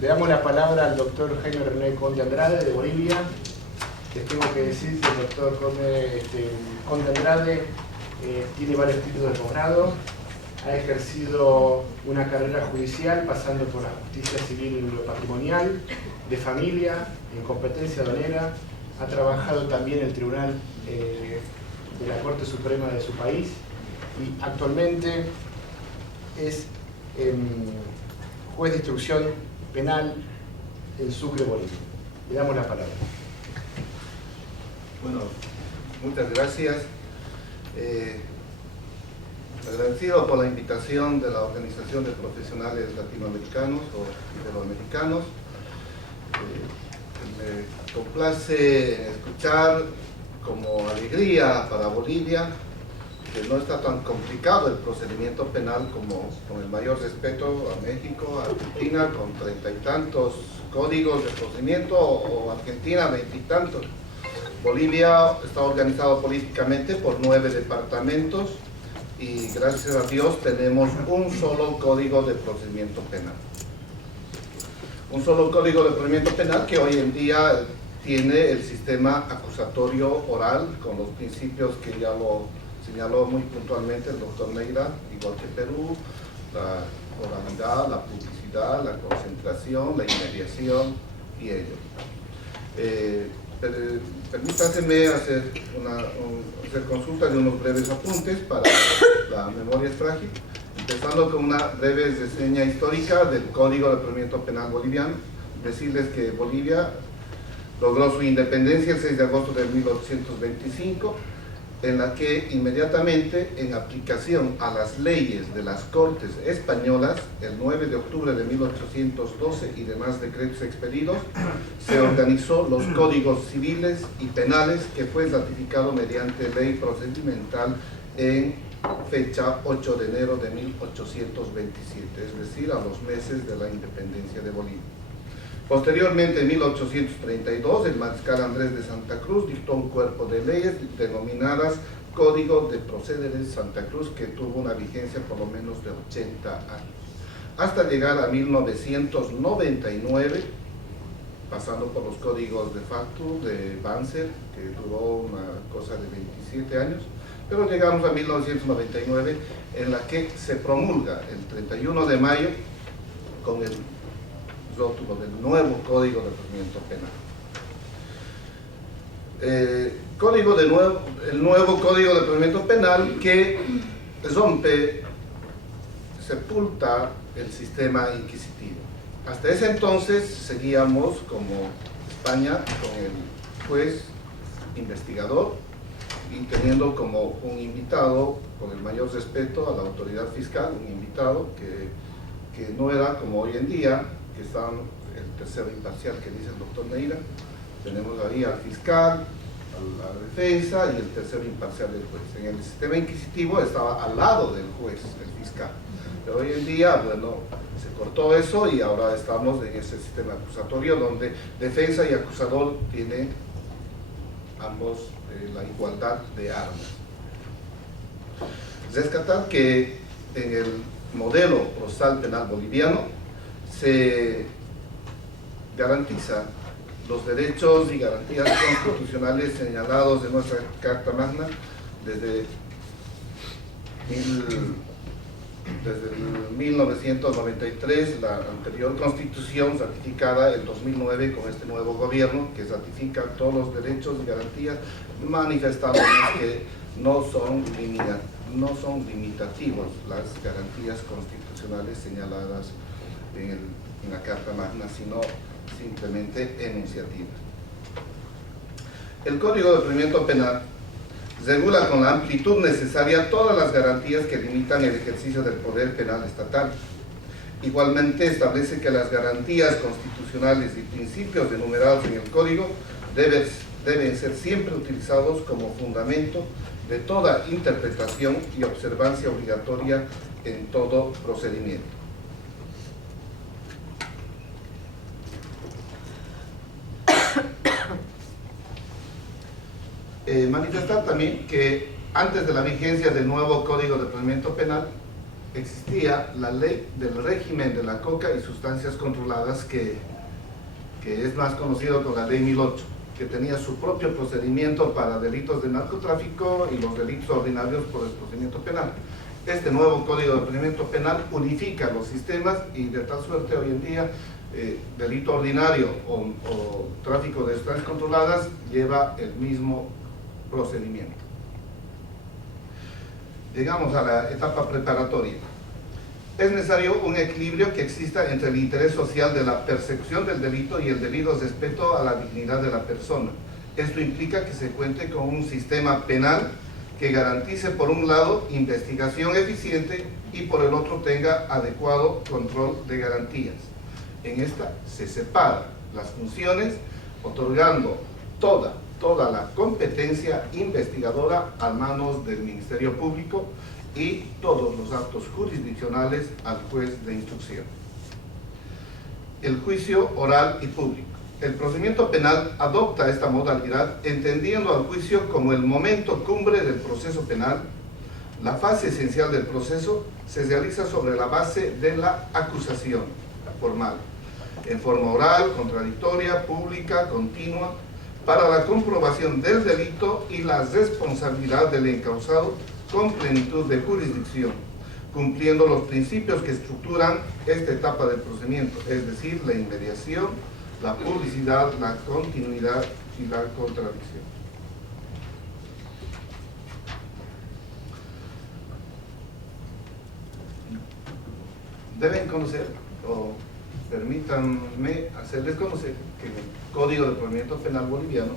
Le damos la palabra al doctor Jaime René Conde Andrade de Bolivia. Les tengo que decir que el doctor Conde Andrade tiene varios títulos de posgrado, ha ejercido una carrera judicial pasando por la justicia civil patrimonial, de familia, en competencia aduanera, ha trabajado también en el Tribunal de la Corte Suprema de su país y actualmente es juez de instrucción penal en Sucre, Bolivia. Le damos la palabra. Bueno, muchas gracias. Agradecido por la invitación de la Organización de Profesionales Latinoamericanos o Iberoamericanos. Me complace escuchar como alegría para Bolivia que no está tan complicado el procedimiento penal como con el mayor respeto a México, a Argentina, con 30 y tantos códigos de procedimiento, o Argentina 20 y tantos. Bolivia está organizado políticamente por 9 departamentos y gracias a Dios tenemos un solo código de procedimiento penal. Un solo código de procedimiento penal que hoy en día tiene el sistema acusatorio oral con los principios que ya lo señaló muy puntualmente el doctor Neira, igual que Perú: la oralidad, la publicidad, la concentración, la inmediación y ello. Permítanme hacer consulta de unos breves apuntes para la memoria es frágil, empezando con una breve reseña histórica del Código de Procedimiento Penal boliviano. Decirles que Bolivia logró su independencia el 6 de agosto de 1825, en la que inmediatamente, en aplicación a las leyes de las Cortes españolas, el 9 de octubre de 1812 y demás decretos expedidos, se organizó los códigos civiles y penales, que fue ratificado mediante ley procedimental en fecha 8 de enero de 1827, es decir, a los meses de la independencia de Bolivia. Posteriormente, en 1832, el mariscal Andrés de Santa Cruz dictó un cuerpo de leyes denominadas Código de Procederes Santa Cruz, que tuvo una vigencia por lo menos de 80 años, hasta llegar a 1999, pasando por los códigos de facto de Banzer, que duró una cosa de 27 años, pero llegamos a 1999, en la que se promulga el 31 de mayo con el rótulo del nuevo Código de Procedimiento Penal. El nuevo Código de Procedimiento Penal que rompe, sepulta el sistema inquisitivo. Hasta ese entonces seguíamos como España con el juez investigador y teniendo como un invitado, con el mayor respeto a la autoridad fiscal, un invitado que no era como hoy en día, que está el tercero imparcial que dice el doctor Neira. Tenemos ahí al fiscal, a la defensa y el tercero imparcial del juez. En el sistema inquisitivo estaba al lado del juez, el fiscal. Pero hoy en día, bueno, se cortó eso y ahora estamos en ese sistema acusatorio donde defensa y acusador tienen ambos la igualdad de armas. Rescatar que en el modelo procesal penal boliviano se garantiza los derechos y garantías constitucionales señalados en nuestra Carta Magna desde 1993, la anterior Constitución ratificada en 2009 con este nuevo gobierno, que ratifica todos los derechos y garantías, manifestando que no son limitativos las garantías constitucionales señaladas en la Carta Magna, sino simplemente enunciativas. El Código de Procedimiento Penal regula con la amplitud necesaria todas las garantías que limitan el ejercicio del poder penal estatal. Igualmente establece que las garantías constitucionales y principios enumerados en el Código deben ser siempre utilizados como fundamento de toda interpretación y observancia obligatoria en todo procedimiento. Manifestar también que antes de la vigencia del nuevo Código de Procedimiento Penal, existía la ley del régimen de la coca y sustancias controladas que es más conocido como la ley 1008, que tenía su propio procedimiento para delitos de narcotráfico y los delitos ordinarios por el procedimiento penal. Este nuevo Código de Procedimiento Penal unifica los sistemas y de tal suerte hoy en día delito ordinario o tráfico de sustancias controladas lleva el mismo procedimiento. Llegamos a la etapa preparatoria. Es necesario un equilibrio que exista entre el interés social de la persecución del delito y el debido respeto a la dignidad de la persona. Esto implica que se cuente con un sistema penal que garantice, por un lado, investigación eficiente y por el otro tenga adecuado control de garantías. En esta se separan las funciones, otorgando toda la competencia investigadora a manos del Ministerio Público y todos los actos jurisdiccionales al juez de instrucción. El juicio oral y público. El procedimiento penal adopta esta modalidad entendiendo al juicio como el momento cumbre del proceso penal. La fase esencial del proceso se realiza sobre la base de la acusación formal, en forma oral, contradictoria, pública, continua, para la comprobación del delito y la responsabilidad del encausado con plenitud de jurisdicción, cumpliendo los principios que estructuran esta etapa del procedimiento, es decir, la inmediación, la publicidad, la continuidad y la contradicción. Deben conocer, o permítanme hacerles conocer, que en el Código de Procedimiento Penal boliviano,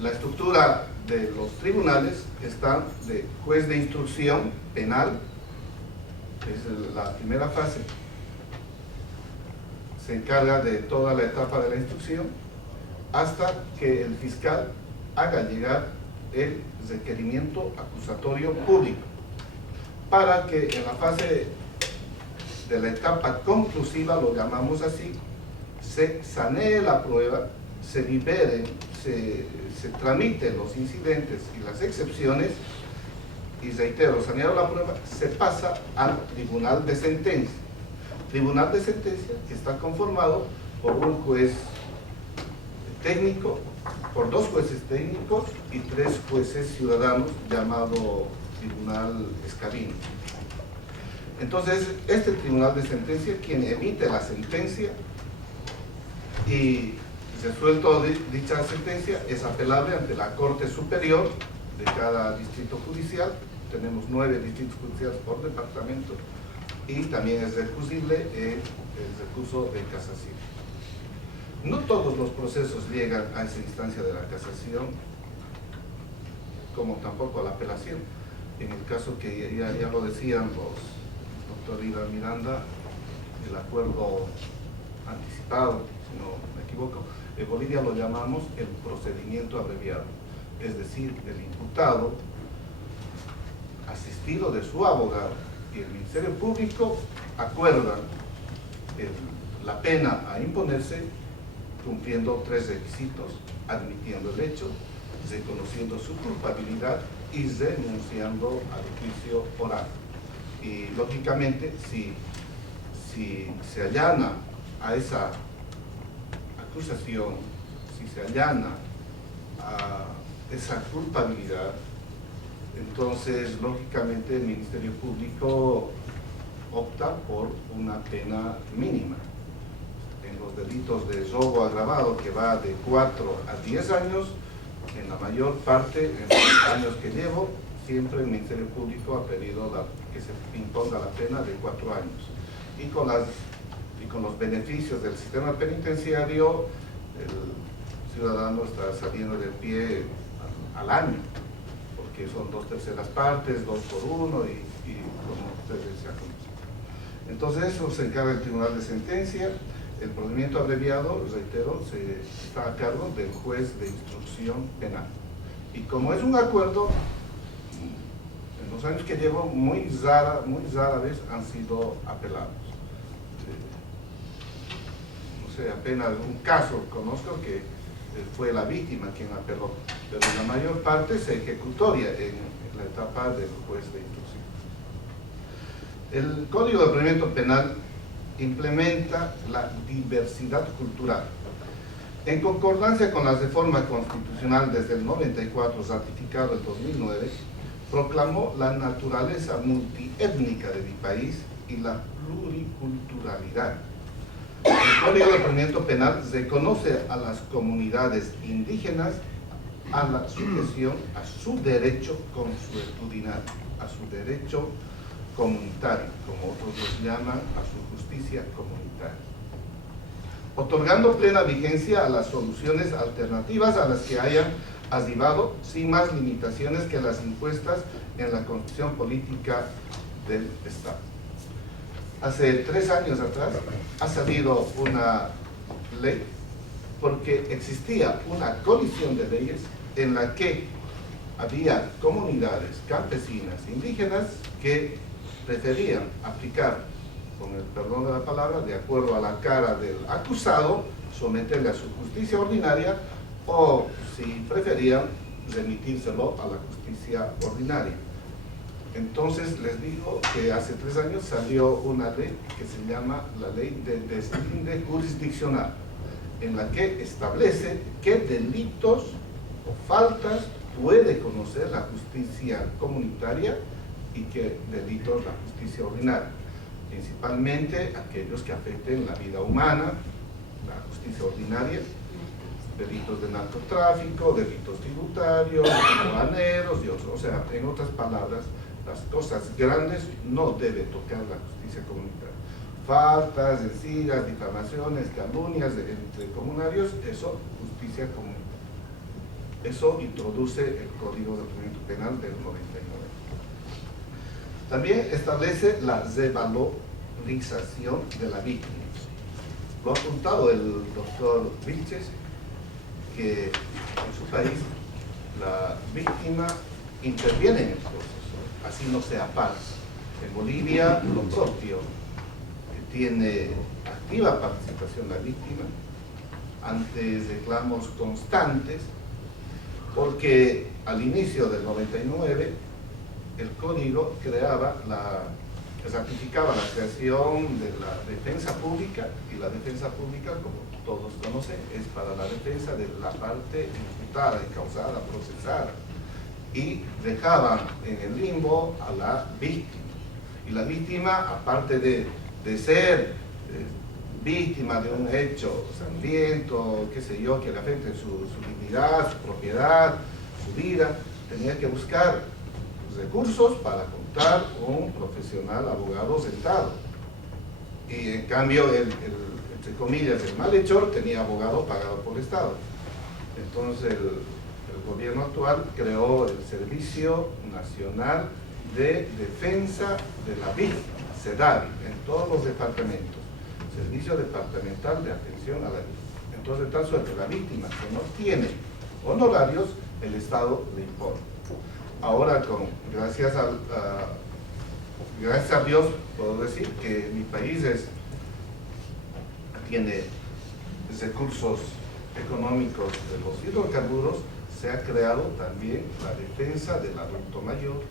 la estructura de los tribunales está de juez de instrucción penal, que es la primera fase, se encarga de toda la etapa de la instrucción, hasta que el fiscal haga llegar el requerimiento acusatorio público, para que en la fase de la etapa conclusiva, lo llamamos así, se sanee la prueba, se liberen, se tramiten los incidentes y las excepciones, y reitero, sanear la prueba, se pasa al tribunal de sentencia. Tribunal de sentencia que está conformado por un juez técnico, por 2 jueces técnicos y 3 jueces ciudadanos, llamado tribunal escalino. Entonces, este tribunal de sentencia, quien emite la sentencia, y resuelto dicha sentencia, es apelable ante la Corte Superior de cada distrito judicial. Tenemos 9 distritos judiciales por departamento, y también es recursible el recurso de casación. No todos los procesos llegan a esa instancia de la casación, como tampoco a la apelación. En el caso que ya lo decían los doctor Ida Miranda, el acuerdo anticipado, si no me equivoco, en Bolivia lo llamamos el procedimiento abreviado, es decir, el imputado, asistido de su abogado y el Ministerio Público, acuerdan la pena a imponerse cumpliendo 3 requisitos: admitiendo el hecho, reconociendo su culpabilidad y renunciando al juicio oral. Y lógicamente, si se allana a esa acusación, si se allana a esa culpabilidad, entonces lógicamente el Ministerio Público opta por una pena mínima. En los delitos de robo agravado, que va de 4 a 10 años, en la mayor parte, en los años que llevo, siempre el Ministerio Público ha pedido que se imponga la pena de 4 años. Y con los beneficios del sistema penitenciario, el ciudadano está saliendo de pie al año, porque son 2/3 partes, 2 por 1, y como ustedes ya conocen. Entonces eso se encarga el Tribunal de Sentencia. El procedimiento abreviado, reitero, está a cargo del juez de instrucción penal. Y como es un acuerdo, en los años que llevo, muy rara vez han sido apelados. No sé, apenas un caso conozco que fue la víctima quien apeló, pero la mayor parte se ejecutoria en la etapa del juez de instrucción. El Código de Procedimiento Penal implementa la diversidad cultural. En concordancia con la reforma constitucional desde el 94, ratificado en 2009, proclamó la naturaleza multiétnica de mi país y la pluriculturalidad. El Código de Procedimiento Penal reconoce a las comunidades indígenas a la sujeción a su derecho consuetudinario, a su derecho comunitario, como otros los llaman, a su justicia comunitaria, otorgando plena vigencia a las soluciones alternativas a las que hayan arribado sin más limitaciones que las impuestas en la Constitución Política del Estado. Hace 3 años atrás ha salido una ley porque existía una colisión de leyes en la que había comunidades campesinas indígenas que preferían aplicar, con el perdón de la palabra, de acuerdo a la cara del acusado, someterle a su justicia ordinaria, o si preferían remitírselo a la justicia ordinaria. Entonces les digo que hace 3 años salió una ley que se llama la Ley de Deslinde Jurisdiccional, en la que establece qué delitos o faltas puede conocer la justicia comunitaria y qué delitos la justicia ordinaria, principalmente aquellos que afecten la vida humana, la justicia ordinaria, delitos de narcotráfico, delitos tributarios, aduaneros y otros. O sea, en otras palabras, las cosas grandes no debe tocar la justicia comunitaria. Faltas, rencillas, difamaciones, calumnias entre comunarios, eso, justicia comunitaria. Eso introduce el Código de Procedimiento Penal del 99. También establece la revalorización de la víctima. Lo ha apuntado el doctor Vilches, que en su país la víctima interviene en el proceso, así no sea parte. En Bolivia lo propio, tiene activa participación la víctima ante reclamos constantes, porque al inicio del 99 el código ratificaba la creación de la defensa pública, y la defensa pública, como todos conocen, es para la defensa de la parte imputada, encausada, procesada, y dejaban en el limbo a la víctima. Y la víctima, aparte de ser víctima de un hecho sangriento, qué sé yo, que le afecte su dignidad, su propiedad, su vida, tenía que buscar recursos para contar un profesional abogado sentado. Y en cambio, entre comillas, el malhechor tenía abogado pagado por el Estado. Entonces el gobierno actual creó el Servicio Nacional de Defensa de la Víctima, SEDAVI, en todos los departamentos. Servicio Departamental de Atención a la Víctima. Entonces, de tal suerte, la víctima que no tiene honorarios, el Estado le impone. Ahora, gracias a Dios, puedo decir que mi país tiene recursos económicos de los hidrocarburos. Se ha creado también la defensa del adulto mayor,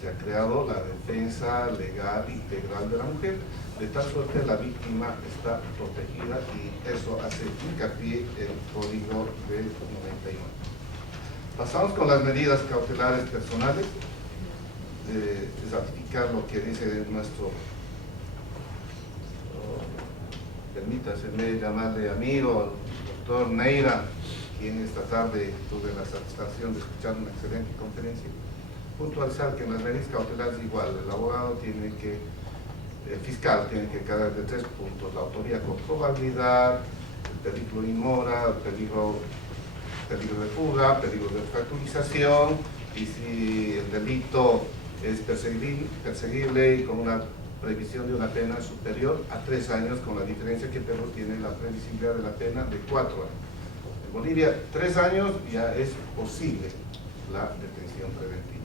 se ha creado la defensa legal integral de la mujer, de tal suerte la víctima está protegida, y eso hace hincapié el Código del 99. Pasamos con las medidas cautelares personales. Ratificar lo que dice nuestro, permítaseme llamarle amigo, el doctor Neira, quien esta tarde tuve la satisfacción de escuchar una excelente conferencia. Puntualizar que en las medidas cautelares igual, el abogado tiene que, el fiscal tiene que cargar de 3 puntos: la autoría con probabilidad, el peligro in mora, el peligro de fuga, peligro de obstaculización, y si el delito es perseguible y con una previsión de una pena superior a 3 años, con la diferencia que Perú tiene la previsibilidad de la pena de 4 años. En Bolivia, 3 años ya es posible la detención preventiva.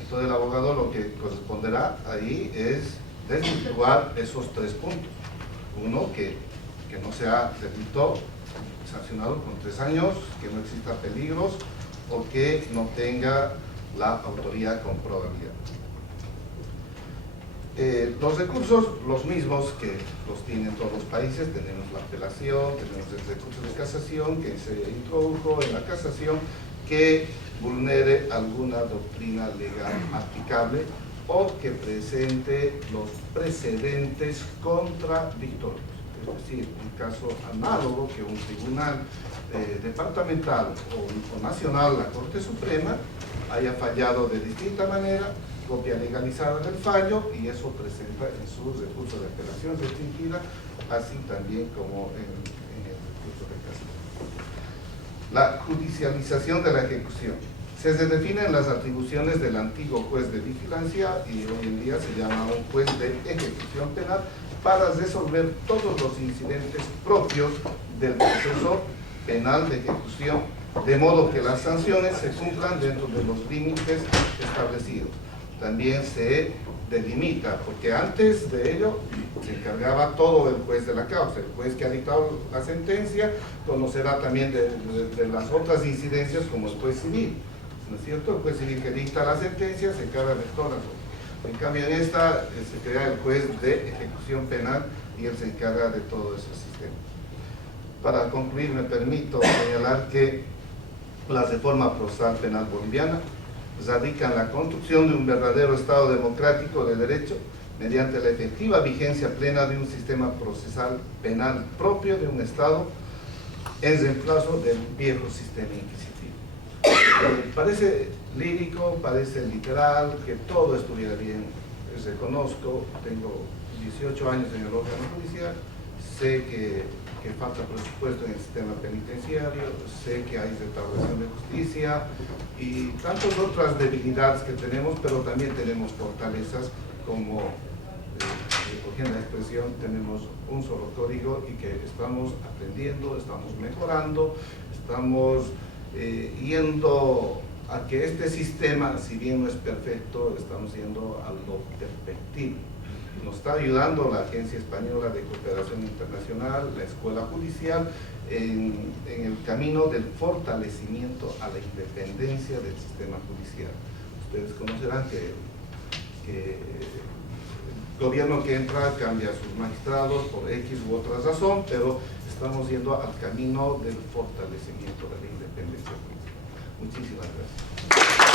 Entonces el abogado lo que corresponderá ahí es desvirtuar esos 3 puntos. Uno, que no sea delito sancionado con 3 años, que no exista peligros o que no tenga la autoría con probabilidad. Los recursos, los mismos que los tienen todos los países, tenemos la apelación, tenemos el recurso de casación que se introdujo en la casación que vulnere alguna doctrina legal aplicable o que presente los precedentes contradictorios. Es decir, un caso análogo que un tribunal departamental o nacional, la Corte Suprema, haya fallado de distinta manera, copia legalizada del fallo, y eso presenta en sus recursos de apelación restringida, así también como en el recurso de casación. La judicialización de la ejecución. Se definen las atribuciones del antiguo juez de vigilancia y hoy en día se llama un juez de ejecución penal para resolver todos los incidentes propios del proceso penal de ejecución, de modo que las sanciones se cumplan dentro de los límites establecidos. También se delimita, porque antes de ello se encargaba todo el juez de la causa. El juez que ha dictado la sentencia conocerá también de las otras incidencias como el juez civil, ¿no es cierto? El juez civil que dicta la sentencia se encarga de todas las otras. En cambio en esta se crea el juez de ejecución penal y él se encarga de todo ese sistema. Para concluir me permito señalar que la reforma procesal penal boliviana radica en la construcción de un verdadero Estado democrático de derecho mediante la efectiva vigencia plena de un sistema procesal penal propio de un Estado en reemplazo del viejo sistema inquisitivo. Parece lírico, parece literal, que todo estuviera bien. Reconozco, tengo 18 años en el órgano judicial, sé que falta presupuesto en el sistema penitenciario, sé que hay restauración de justicia y tantas otras debilidades que tenemos, pero también tenemos fortalezas como, recogiendo la expresión, tenemos un solo código y que estamos aprendiendo, estamos mejorando, estamos yendo a que este sistema, si bien no es perfecto, estamos yendo a lo perfectible. Nos está ayudando la Agencia Española de Cooperación Internacional, la Escuela Judicial, en el camino del fortalecimiento a la independencia del sistema judicial. Ustedes conocerán que el gobierno que entra cambia a sus magistrados por X u otra razón, pero estamos yendo al camino del fortalecimiento de la independencia judicial. Muchísimas gracias.